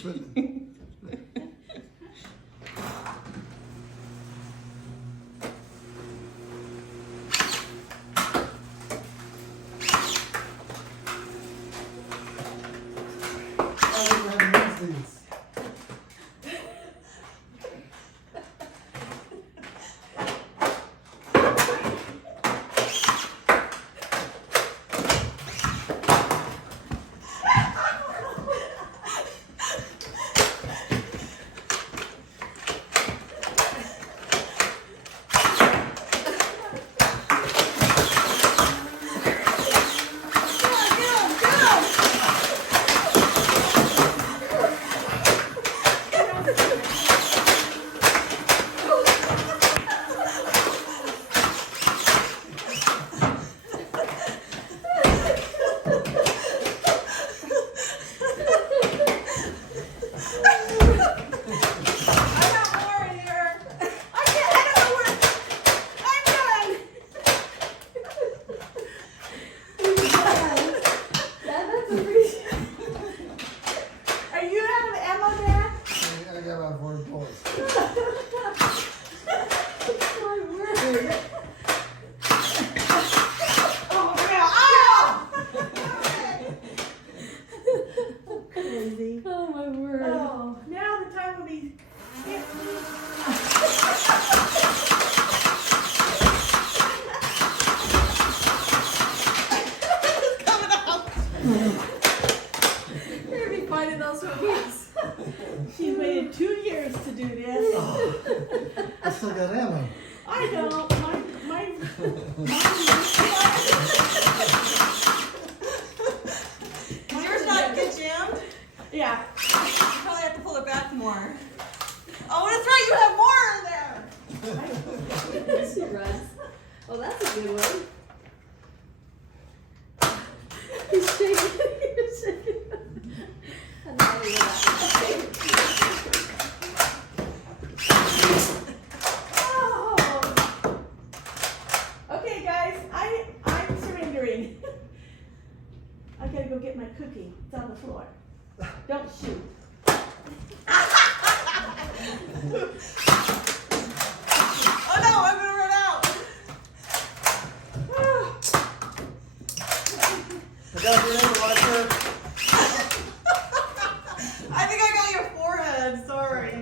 stupid. Oh my word. Oh, now the time will be. It's coming out. You're gonna be finding those weeks. She waited 2 years to do this. Oh, I still got ammo. I don't. Mine. Does yours not get jammed? Yeah. You probably have to pull it back more. Oh, that's right, you have more in there. Yes, you Russ. Oh, that's a good one. He's shaking. He's shaking. I know how to do that. Oh. Okay, guys, I'm surrendering. I gotta go get my cookie. It's on the floor. Don't shoot. Oh no, I'm gonna run out. I got your name right there. I think I got your forehead, sorry.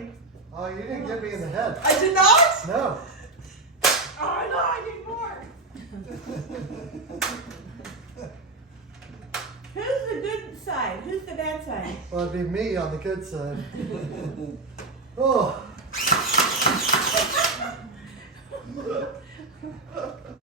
Oh, you didn't get me in the head. I did not? No. Oh no, I need more. Who's the good side? Who's the bad side? Well, it'd be me on the good side. Oh.